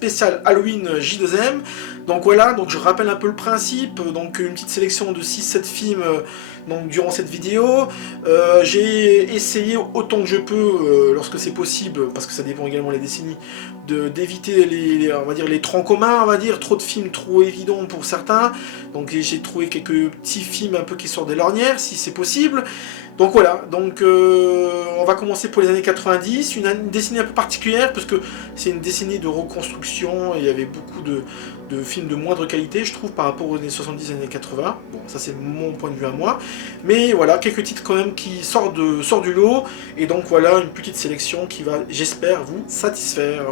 spécial Halloween J2M. Donc voilà, donc je rappelle un peu le principe, donc une petite sélection de 6-7 films donc, durant cette vidéo. J'ai essayé autant que je peux, lorsque c'est possible, parce que ça dépend également des décennies, d'éviter on va dire, les troncs communs, on va dire, trop de films trop évidents pour certains. Donc j'ai trouvé quelques petits films un peu qui sortent des lornières, si c'est possible. Donc voilà, donc on va commencer pour les années 90, une décennie un peu particulière, parce que c'est une décennie de reconstruction, et il y avait beaucoup de films de moindre qualité, je trouve, par rapport aux années 70 et années 80. Bon, ça c'est mon point de vue à moi. Mais voilà, quelques titres quand même qui sortent du lot, et donc voilà, une petite sélection qui va, j'espère, vous satisfaire.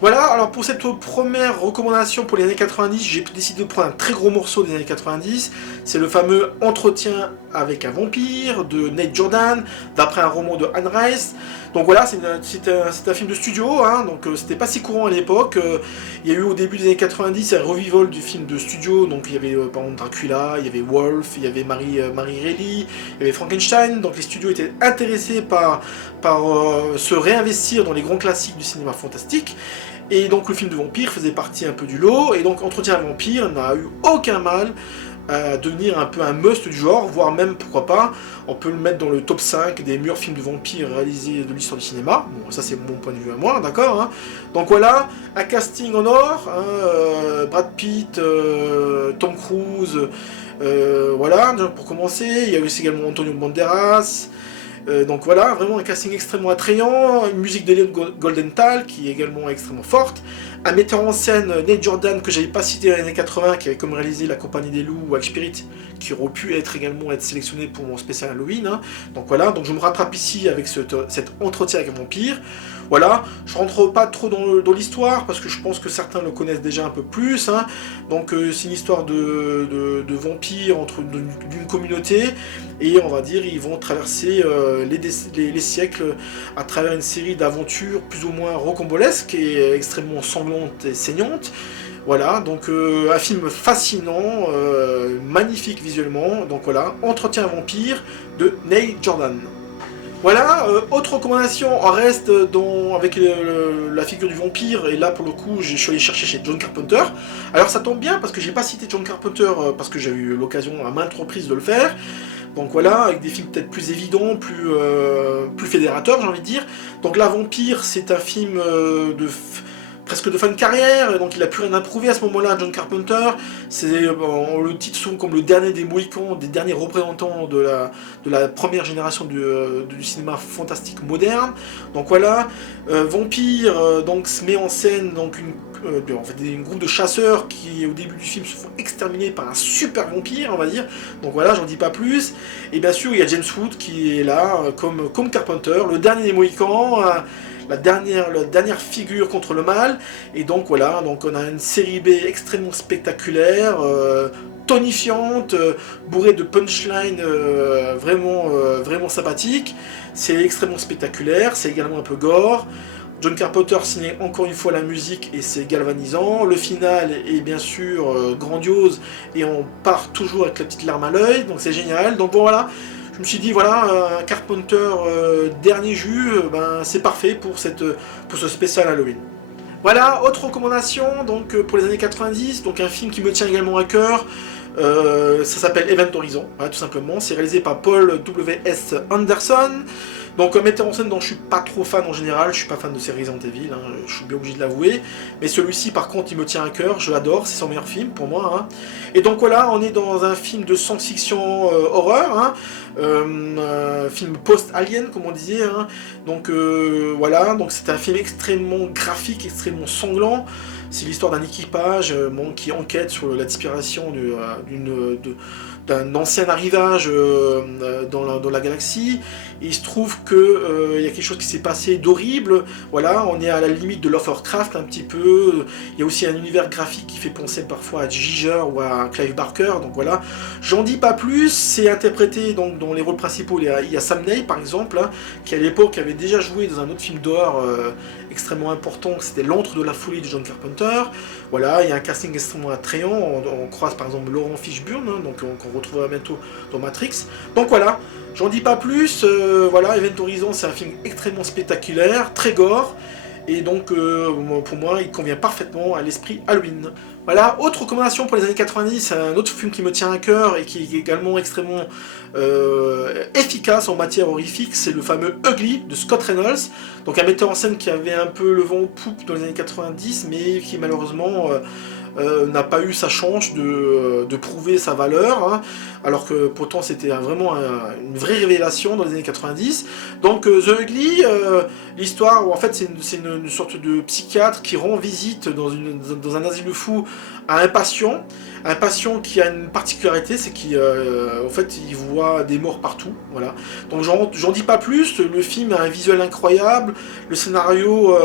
Voilà, alors pour cette première recommandation pour les années 90, j'ai décidé de prendre un très gros morceau des années 90. C'est le fameux Entretien avec un vampire de Nate Jordan, d'après un roman de Anne Rice. Donc voilà, c'est un film de studio, hein, donc c'était pas si courant à l'époque. Il y a eu au début des années 90 un revival du film de studio, donc il y avait par exemple Dracula, il y avait Wolf, il y avait Mary Reilly, il y avait Frankenstein. Donc les studios étaient intéressés par se réinvestir dans les grands classiques du cinéma fantastique. Et donc le film de vampire faisait partie un peu du lot, et donc Entretien à vampire n'a eu aucun mal à devenir un peu un must du genre, voire même, pourquoi pas, on peut le mettre dans le top 5 des meilleurs films de vampires réalisés de l'histoire du cinéma. Bon, ça c'est mon point de vue à moi, d'accord, hein. Donc voilà, un casting en or, hein, Brad Pitt, Tom Cruise, voilà, pour commencer, il y a aussi également Antonio Banderas. Donc voilà, vraiment un casting extrêmement attrayant, une musique d'Elliot Goldenthal qui est également extrêmement forte, un metteur en scène, Nate Jordan, que j'avais pas cité dans les années 80, qui avait comme réalisé La Compagnie des Loups ou Hawk Spirit, qui aurait pu également être sélectionné pour mon spécial Halloween, hein. Donc voilà, donc je me rattrape ici avec cet entretien avec un vampire. Voilà, je rentre pas trop dans l'histoire, parce que je pense que certains le connaissent déjà un peu plus, hein. Donc c'est une histoire de vampires d'une communauté, et on va dire ils vont traverser les siècles à travers une série d'aventures plus ou moins rocambolesques et extrêmement sanglantes et saignantes. Voilà, donc un film fascinant, magnifique visuellement. Donc voilà, Entretien vampire de Nate Jordan. Voilà, autre recommandation, on reste avec la figure du vampire, et là pour le coup je suis allé chercher chez John Carpenter. Alors ça tombe bien parce que j'ai pas cité John Carpenter parce que j'ai eu l'occasion à maintes reprises de le faire. Donc voilà, avec des films peut-être plus évidents, plus fédérateurs, j'ai envie de dire. Donc La Vampire, c'est un film presque de fin de carrière, et donc il a plus rien à prouver à ce moment-là, John Carpenter. On le titre souvent comme le dernier des Mohicans, des derniers représentants de la première génération du cinéma fantastique moderne. Donc voilà, Vampire donc se met en scène donc un groupe de chasseurs qui au début du film se font exterminer par un super vampire, on va dire. Donc voilà, j'en dis pas plus. Et bien sûr il y a James Woods qui est là comme Carpenter, le dernier des Mohicans, la dernière figure contre le mal. Et donc voilà, donc on a une série B extrêmement spectaculaire, tonifiante, bourrée de punchlines vraiment sympathiques. C'est extrêmement spectaculaire, c'est également un peu gore. John Carpenter signe encore une fois la musique et c'est galvanisant. Le final est bien sûr grandiose et on part toujours avec la petite larme à l'œil, donc c'est génial. Donc bon voilà, je me suis dit voilà, un Carpenter dernier jus, c'est parfait pour ce spécial Halloween. Voilà, autre recommandation donc pour les années 90, donc un film qui me tient également à cœur. Ça s'appelle Event Horizon, voilà, tout simplement. C'est réalisé par Paul W.S. Anderson. Donc un metteur en scène dont je suis pas trop fan en général, je suis pas fan de ces Resident Evil, hein, je suis bien obligé de l'avouer. Mais celui-ci par contre il me tient à cœur, je l'adore, c'est son meilleur film pour moi, hein. Et donc voilà, on est dans un film de science-fiction horreur, hein, film post-alien comme on disait, hein. Donc voilà, donc c'est un film extrêmement graphique, extrêmement sanglant. C'est l'histoire d'un équipage qui enquête sur la disparition d'un ancien arrivage dans la galaxie. Et il se trouve que y a quelque chose qui s'est passé d'horrible. Voilà, on est à la limite de Lovecraft un petit peu. Il y a aussi un univers graphique qui fait penser parfois à Giger ou à Clive Barker. Donc voilà, j'en dis pas plus. C'est interprété donc dans les rôles principaux. Il y a Sam Neill par exemple, hein, qui à l'époque avait déjà joué dans un autre film d'horreur extrêmement important. C'était L'Antre de la folie de John Carpenter. Voilà, il y a un casting extrêmement attrayant. On croise par exemple Laurent Fishburne, hein, donc qu'on retrouvera bientôt dans Matrix. Donc voilà, j'en dis pas plus. Voilà, Event Horizon, c'est un film extrêmement spectaculaire, très gore. et donc pour moi il convient parfaitement à l'esprit Halloween. Voilà, autre recommandation pour les années 90, un autre film qui me tient à cœur et qui est également extrêmement efficace en matière horrifique, c'est le fameux Ugly de Scott Reynolds, donc un metteur en scène qui avait un peu le vent en poupe dans les années 90, mais qui malheureusement n'a pas eu sa chance de prouver sa valeur, hein, alors que pourtant c'était vraiment une vraie révélation dans les années 90. Donc The Ugly, l'histoire, en fait c'est une sorte de psychiatre qui rend visite dans un asile de fous à un patient qui a une particularité, c'est qu'en fait il voit des morts partout, voilà. Donc j'en dis pas plus, le film a un visuel incroyable, le scénario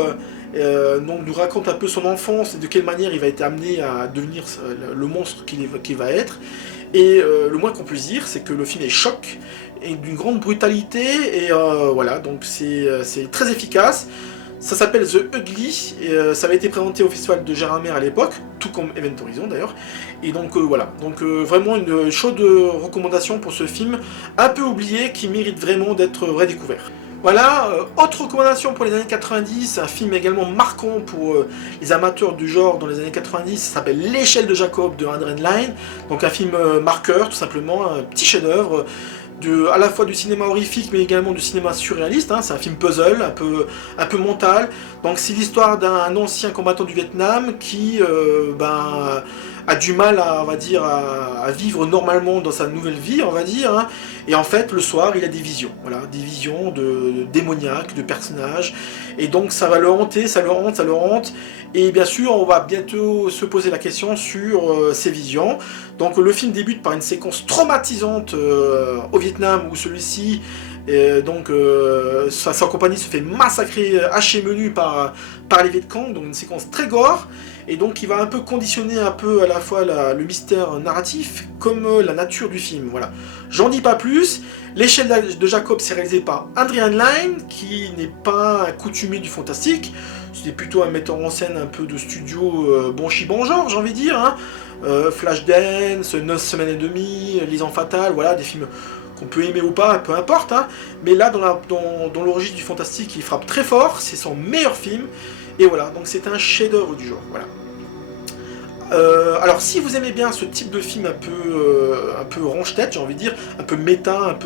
donc nous raconte un peu son enfance et de quelle manière il va être amené à devenir le monstre qu'il va être. Et le moins qu'on puisse dire, c'est que le film est choc et d'une grande brutalité, et voilà, donc c'est très efficace. Ça s'appelle The Ugly, et ça avait été présenté au festival de Gérardmer à l'époque, tout comme Event Horizon d'ailleurs. Et donc voilà, donc vraiment une chaude recommandation pour ce film, un peu oublié, qui mérite vraiment d'être redécouvert. Voilà, autre recommandation pour les années 90, un film également marquant pour les amateurs du genre dans les années 90, ça s'appelle L'échelle de Jacob de Andrew Lyne, donc un film marqueur tout simplement, un petit chef-d'œuvre, à la fois du cinéma horrifique mais également du cinéma surréaliste, hein. C'est un film puzzle, un peu mental, donc c'est l'histoire d'un ancien combattant du Vietnam qui a du mal à, on va dire, à vivre normalement dans sa nouvelle vie, on va dire, hein. Et en fait le soir il a des visions, voilà, des visions de démoniaques, de personnages, et donc ça va le hanter, ça le hante, et bien sûr on va bientôt se poser la question sur ces visions. Donc le film débute par une séquence traumatisante au Vietnam où celui-ci, sa compagnie se fait massacrer, haché menu par les Viet Cong, donc une séquence très gore, et donc qui va un peu conditionner un peu à la fois le mystère narratif comme la nature du film, voilà. J'en dis pas plus. L'échelle de Jacob, c'est réalisé par Andrew Lyne, qui n'est pas un coutumier du fantastique, c'était plutôt un metteur en scène un peu de studio bon chi bon genre, j'ai envie de dire, hein. Flashdance, 9 semaines et demie, Les Enfants Fatales, voilà, des films qu'on peut aimer ou pas, peu importe, hein. Mais là, dans l'origine du fantastique, il frappe très fort, c'est son meilleur film, et voilà, donc c'est un chef-d'œuvre du genre, voilà. Alors si vous aimez bien ce type de film un peu ronche-tête, j'ai envie de dire, un peu méta,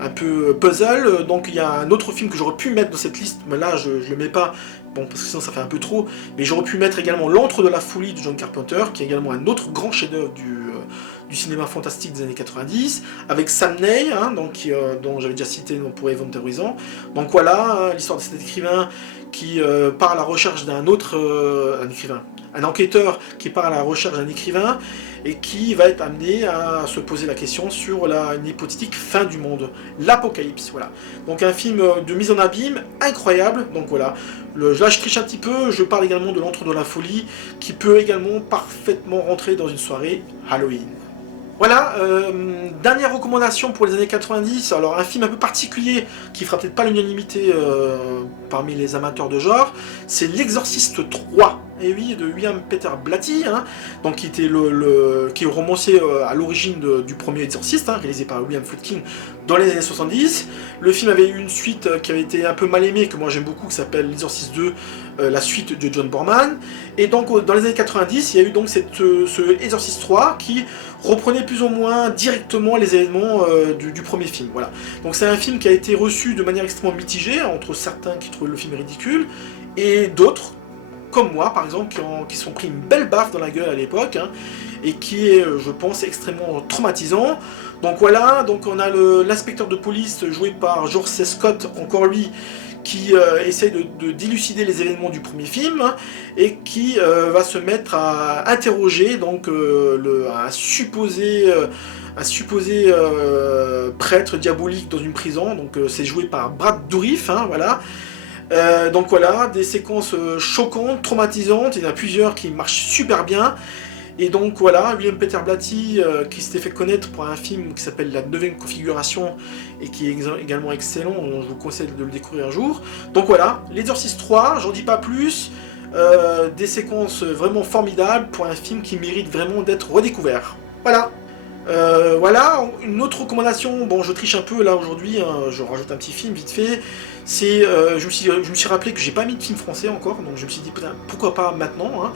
un peu puzzle, donc il y a un autre film que j'aurais pu mettre dans cette liste, mais là je le mets pas, bon, parce que sinon ça fait un peu trop, mais j'aurais pu mettre également L'Antre de la folie de John Carpenter, qui est également un autre grand chef-d'œuvre du cinéma fantastique des années 90, avec Sam Neill, hein, dont j'avais déjà cité pour Event Horizon. Donc voilà, hein, l'histoire de cet écrivain qui part à la recherche d'un autre un enquêteur qui part à la recherche d'un écrivain et qui va être amené à se poser la question sur une hypothétique fin du monde, l'apocalypse, voilà. Donc un film de mise en abîme incroyable, donc voilà. Là je triche un petit peu, je parle également de L'Antre de la folie, qui peut également parfaitement rentrer dans une soirée Halloween. Voilà, dernière recommandation pour les années 90, alors un film un peu particulier qui fera peut-être pas l'unanimité parmi les amateurs de genre, c'est L'Exorciste 3, et oui, de William Peter Blatty, hein, donc qui était qui est romancier à l'origine du premier Exorciste, hein, réalisé par William Friedkin dans les années 70. Le film avait eu une suite qui avait été un peu mal aimée, que moi j'aime beaucoup, qui s'appelle L'Exorciste 2, la suite de John Borman. Et donc dans les années 90, il y a eu donc ce Exorcist 3 qui reprenait plus ou moins directement les événements du premier film. Voilà. Donc c'est un film qui a été reçu de manière extrêmement mitigée, entre certains qui trouvaient le film ridicule, et d'autres, comme moi par exemple, qui se sont pris une belle baffe dans la gueule à l'époque, hein, et qui est, je pense, extrêmement traumatisant. Donc voilà, donc on a l'inspecteur de police joué par George C. Scott, encore lui, qui essaye de dilucider les événements du premier film, hein, et qui va se mettre à interroger donc un supposé prêtre diabolique dans une prison. Donc c'est joué par Brad Dourif, hein, voilà. Donc voilà, des séquences choquantes, traumatisantes, il y en a plusieurs qui marchent super bien. Et donc voilà, William Peter Blatty, qui s'était fait connaître pour un film qui s'appelle La 9e configuration, et qui est également excellent, je vous conseille de le découvrir un jour. Donc voilà, L'Exorciste 3, j'en dis pas plus, des séquences vraiment formidables pour un film qui mérite vraiment d'être redécouvert. Voilà. Voilà, une autre recommandation, bon je triche un peu là aujourd'hui, hein, je rajoute un petit film vite fait, c'est, je me suis rappelé que j'ai pas mis de film français encore, donc je me suis dit pourquoi pas maintenant, hein.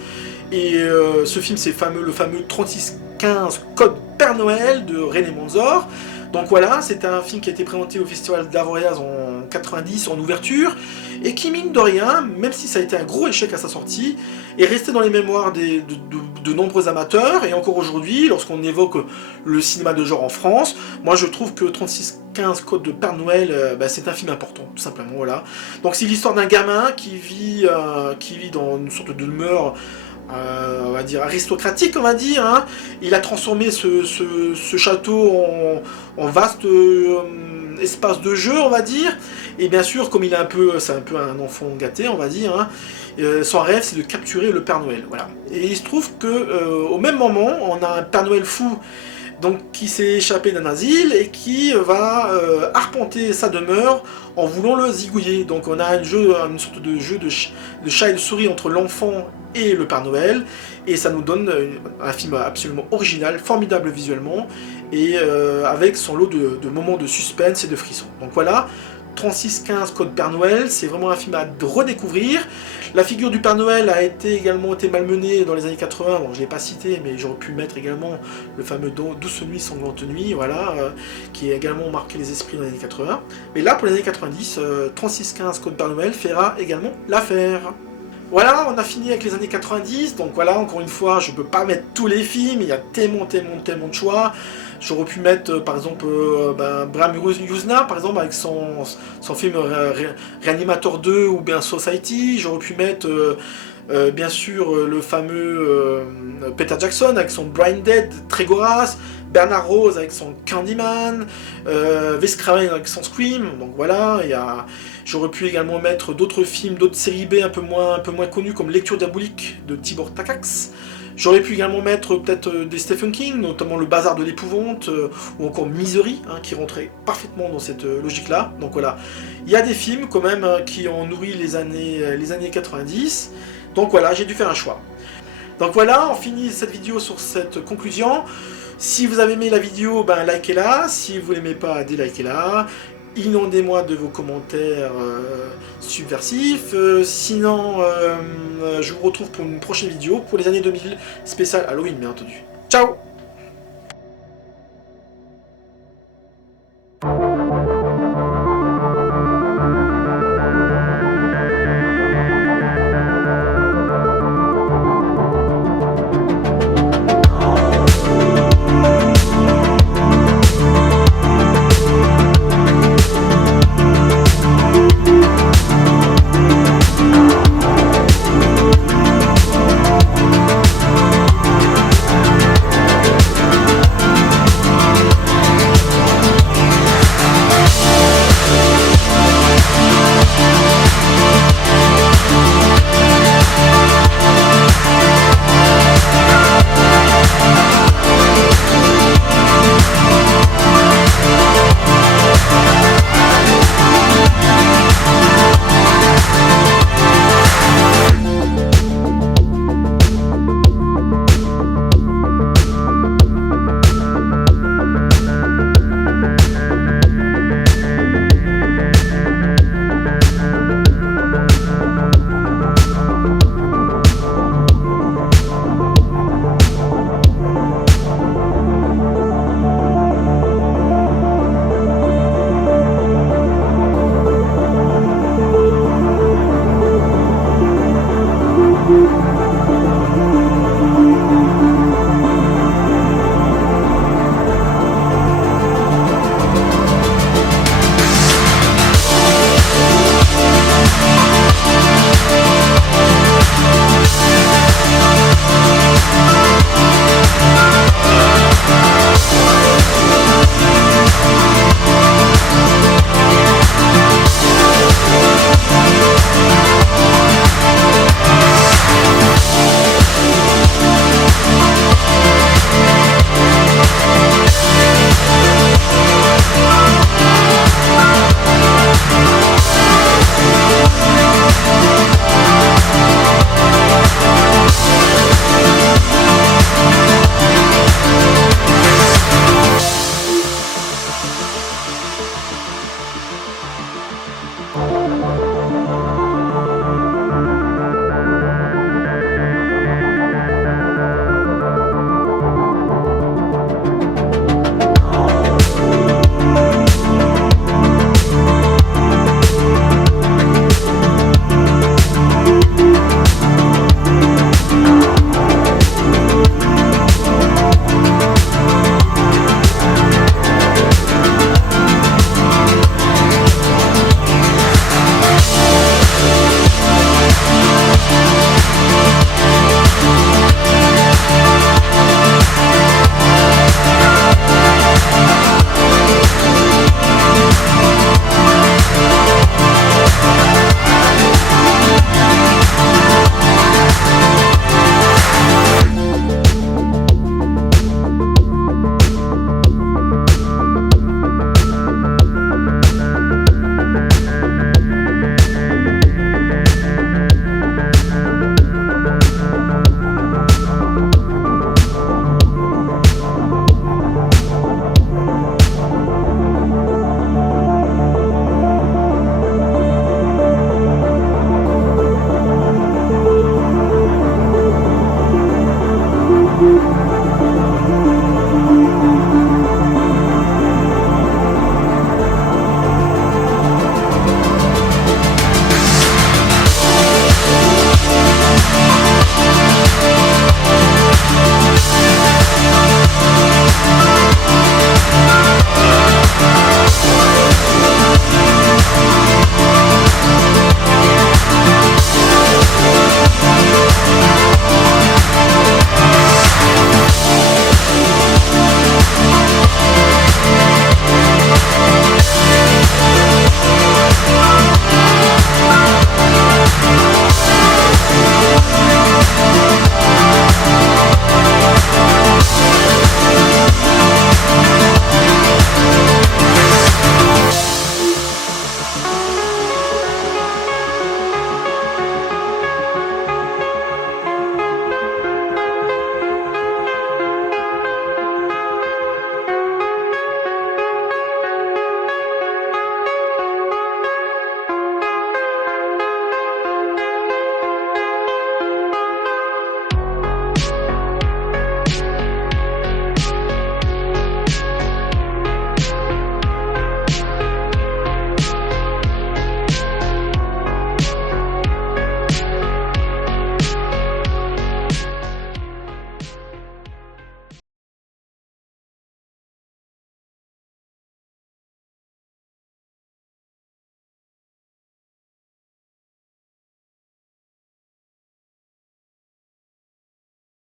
Et ce film c'est le fameux 3615 Code Père Noël de René Manzor. Donc voilà, c'est un film qui a été présenté au Festival d'Avoriaz en 90 en ouverture, et qui mine de rien, même si ça a été un gros échec à sa sortie, est resté dans les mémoires de nombreux amateurs, et encore aujourd'hui, lorsqu'on évoque le cinéma de genre en France, moi je trouve que 3615 Code de Père Noël, c'est un film important, tout simplement, voilà. Donc c'est l'histoire d'un gamin qui vit dans une sorte de demeure, on va dire aristocratique, on va dire, hein. Il a transformé ce château en vaste espace de jeu, on va dire, et bien sûr, comme c'est un peu un enfant gâté, on va dire, hein, son rêve c'est de capturer le Père Noël, voilà. Et il se trouve que au même moment, on a un Père Noël fou, donc qui s'est échappé d'un asile et qui va arpenter sa demeure en voulant le zigouiller. Donc on a une sorte de jeu de chat et de souris entre l'enfant et le Père Noël, et ça nous donne un film absolument original, formidable visuellement, et avec son lot de moments de suspense et de frissons. Donc voilà, 3615 Code Père Noël, c'est vraiment un film à redécouvrir. La figure du Père Noël a également été malmenée dans les années 80, bon je ne l'ai pas cité, mais j'aurais pu mettre également le fameux Douce Nuit, Sanglante Nuit, voilà, qui a également marqué les esprits dans les années 80. Mais là, pour les années 90, 3615 Code Père Noël fera également l'affaire. Voilà, on a fini avec les années 90, donc voilà, encore une fois, je peux pas mettre tous les films, il y a tellement de choix. J'aurais pu mettre, par exemple, Bram Yuzna, par exemple, avec son film Reanimator 2 ou bien Society. J'aurais pu mettre, bien sûr, le fameux Peter Jackson avec son Brain Dead, très gorace. Bernard Rose avec son Candyman, Wes Craven avec son Scream, donc voilà, j'aurais pu également mettre d'autres films, d'autres séries B un peu moins connus comme Lecture diabolique de Tibor Takacs. J'aurais pu également mettre peut-être des Stephen King, notamment Le Bazar de l'épouvante, ou encore Misery, hein, qui rentrait parfaitement dans cette logique-là. Donc voilà, il y a des films quand même qui ont nourri les années 90, donc voilà, j'ai dû faire un choix. Donc voilà, on finit cette vidéo sur cette conclusion. Si vous avez aimé la vidéo, likez-la. Si vous l'aimez pas, délikez-la. Inondez-moi de vos commentaires subversifs. Sinon, je vous retrouve pour une prochaine vidéo pour les années 2000, spécial Halloween, bien entendu. Ciao!